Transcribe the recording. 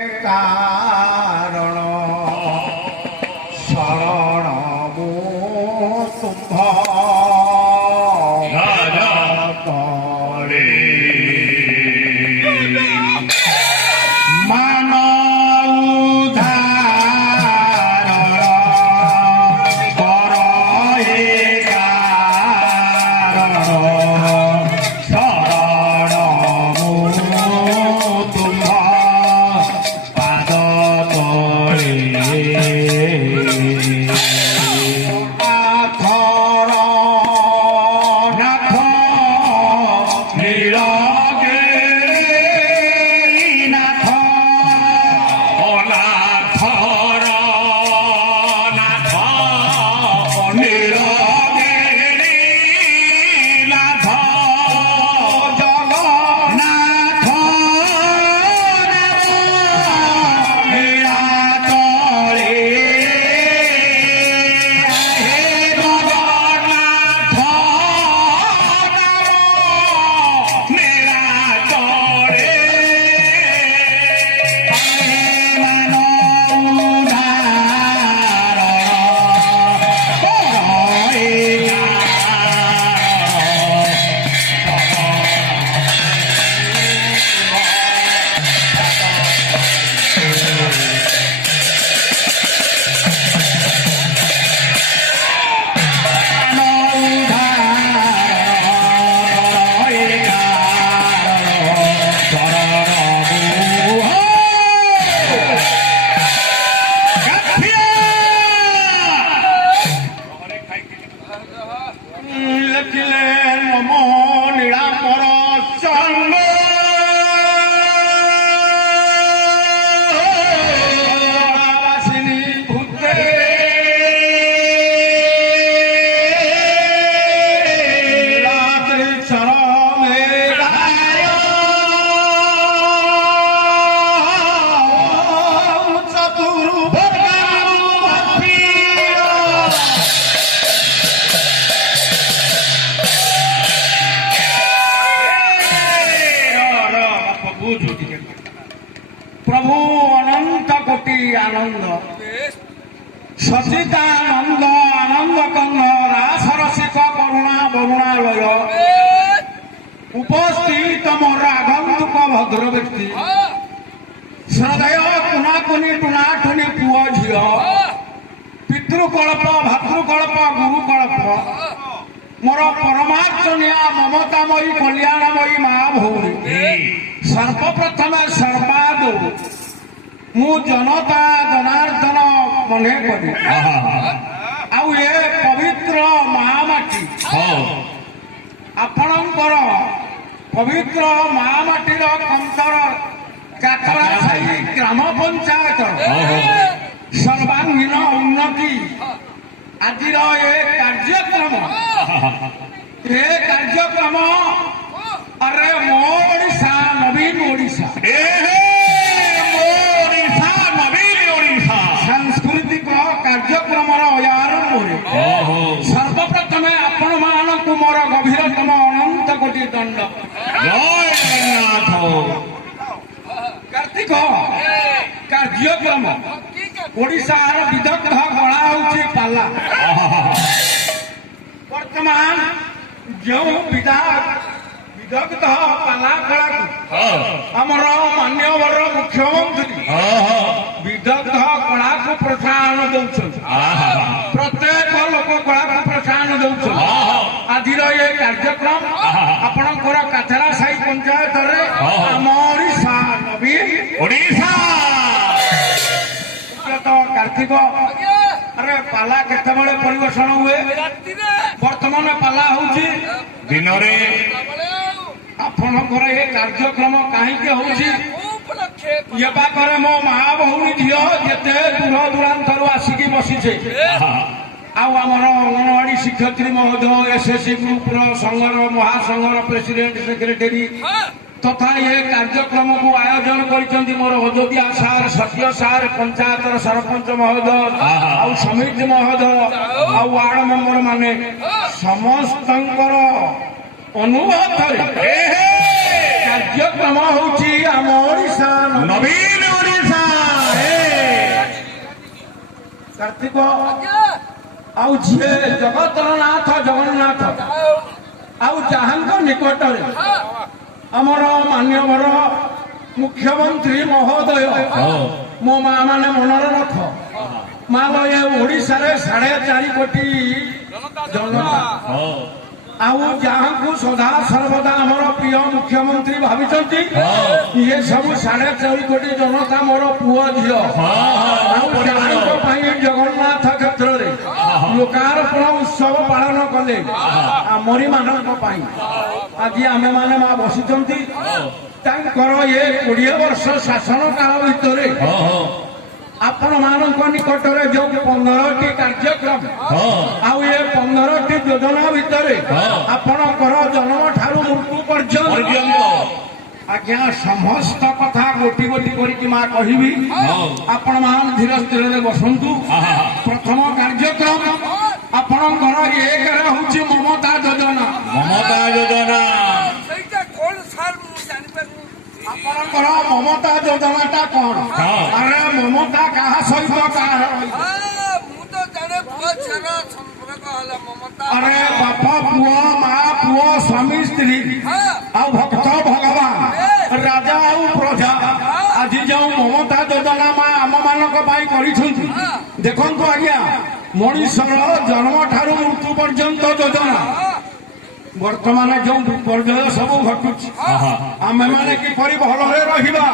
कारण शरण मो तुम्भ मान उद्धार कर हे कारण शरण मो तुम्भ पाद तले आथर नाथ नीलगिरी नाथ अनाथर नाथ नीलगिरी नाथ जगन्नाथ नीलाचले हे जगन्नाथ नीलाचले मान उद्धार कर हे লেখিলে নম নীলাম্বর চন্দ্র বাসিনী ভূতে রাত্রি চরমে গায় प्रभु अनंत कोटि आनंद सचिदानंद आनंद कंद रासरसिक करुणा वरुणालय उपस्थित मोर आगंतुक भद्र व्यक्ति हृदय कुनाकुनी टुनाटुनी पुओ झील पितृकल्प भातृकल्प गुरुकल्प मोर परमार्चनिया ममतामयी कल्याणमयी माँ भौरी सर्वप्रथम सर्वाद मु जनता जनार्दन मने करी आउ ए पवित्र महामाटी आपणकर पवित्र महामाटीर कंतर काकरासाही ग्राम पंचायत सर्वांगीन उन्नति आज ये कार्यक्रम अरे मो ओडिशा नवीन ओडिशा ओडिशा नवीन ओडिशा सांस्कृतिक कार्यक्रम आरंभ सर्वप्रथम आपण मानक मोर गभीरतम अनंत कोटि दंड जय जगन्नाथ कार्तिक कार्यक्रम ओडिशार विदग्ध कला होची पाला वर्तमान जो विदग्ध पाला कला आमर मान्यवर मुख्यमंत्री विदग्ध कला को प्रोत्साहन दौरान प्रत्येक लोक कला को प्रोत्साहन दौरान आज ये कार्यक्रम आपणकर काथरा साई पंचायत आम ओडिशा नवीन ओडिशा कार्तिक अरे पाला केते बळे परिवेषण हुए वर्तमान पाला होची दिन रे आपणकर ये कार्यक्रम काहे के होची ये पाखरे मो माँ भौणी झियो जेते दूर दूरांतरु आसिकी बसिछे आउ आमर अंगनवाड़ी शिक्षयित्री महोदय एसएससी ग्रुप संघर महासंघर प्रेसिडेंट सेक्रेटरी तथा ये कार्यक्रम को आयोजन कर मोर अयोध्या सार सत्य सार पंचायत सरपंच महोदय आउ समिति महोदय आउ वार्ड मेंबर माने समस्त अनुरोध कार्यक्रम होची आम ओडिशा नवीन ओडिशा କାର୍ତ୍ତିକ ଆଉ ଯିଏ ଜଗତର ନାଥ ଜଗନ୍ନାଥ ଆଉ ଯାହାଙ୍କ ନିକଟରେ ଆମର ମାନ୍ୟବର ମୁଖ୍ୟମନ୍ତ୍ରୀ ମହୋଦୟ ମୋ ମା ମାନେ ମନରେ ରଖ ମା ଏ ଓଡ଼ିଶାରେ 4.5 କୋଟି ଜନତା ଆଉ ଯାହାଙ୍କୁ ସଦା ସର୍ବଦା ଆମର ପ୍ରିୟ ମୁଖ୍ୟମନ୍ତ୍ରୀ ଭାବିଛନ୍ତି ଇଏ ସବୁ 4.5 କୋଟି ଜନତା ମୋର ପୁଅ ଝିଅ ଆଉ ଯାହାଙ୍କ ପାଇଁ ଜଗନ୍ନାଥ କ୍ଷେତ୍ରରେ ଲୋକାର୍ପଣ ଉତ୍ସବ ପାଳନ କଲେ ଆମରି ମାନଙ୍କ ପାଇଁ ଆଜି ଆମେମାନେ ମା ବସିଛନ୍ତି ତାଙ୍କର ଏ 20 ବର୍ଷ ଶାସନ କାଳ ଭିତରେ ଆପଣ ମାନଙ୍କ ନିକଟରେ ଯୋଉ 15ଟି କାର୍ଯ୍ୟକ୍ରମ ଆଉ ଏ 15ଟି ଯୋଜନା ଭିତରେ ଆପଣଙ୍କର ଜନ୍ମ ଠାରୁ ମୃତ୍ୟୁ ପର୍ଯ୍ୟନ୍ତ ଆଜ୍ଞା ସମସ୍ତ କଥା ଗୋଟି ଗୋଟି କରିକି ମା କହିବି ଆପଣ ମାନେ ଧୀର ସ୍ଥିରରେ ବସନ୍ତୁ। ପ୍ରଥମ କାର୍ଯ୍ୟକ୍ରମ ଆପଣଙ୍କର 1ରେ ହଉଛି ମମତା ଯୋଜନା। ଆପଣଙ୍କର ମମତା ଯୋଜନାଟା କଣ? ଆରେ ମମତା କାହା ସହିତ କାହାର? ଆରେ ବାପ ପୁଅ ମା ପୁଅ ସ୍ୱାମୀ ସ୍ତ୍ରୀ ଆଉ ଭକ୍ତ ଭଗବାନ ରାଜା ଆଉ ପ୍ରଜା ଆଜି ଯେଉଁ ମମତା ଯୋଜନା ମା ଆମ ମାନଙ୍କ ପାଇଁ କରିଛନ୍ତି ଦେଖନ୍ତୁ ଆଜ୍ଞା ମଣିଷର ଜନ୍ମ ଠାରୁ ମୃତ୍ୟୁ ପର୍ଯ୍ୟନ୍ତ ଯୋଜନା ବର୍ତ୍ତମାନ ଯେଉଁ ବିପର୍ଯ୍ୟୟ ସବୁ ଘଟୁଛି ଆମେମାନେ କିପରି ଭଲରେ ରହିବା